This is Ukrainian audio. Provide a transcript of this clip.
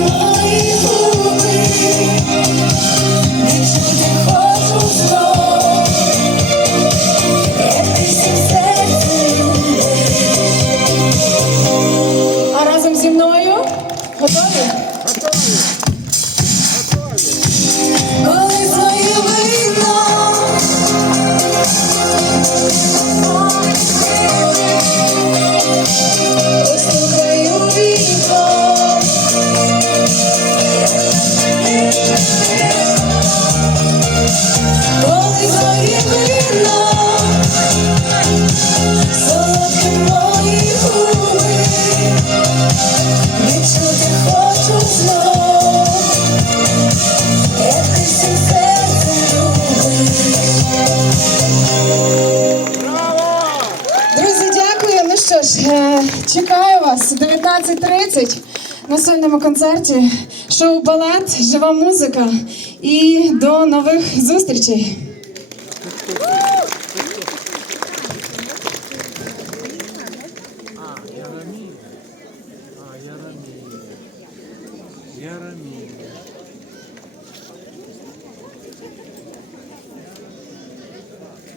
Oh. що ж, е, чекаю вас 19.30 на сольному концерті. Шоу балет, жива музика і до нових зустрічей. Ярамі.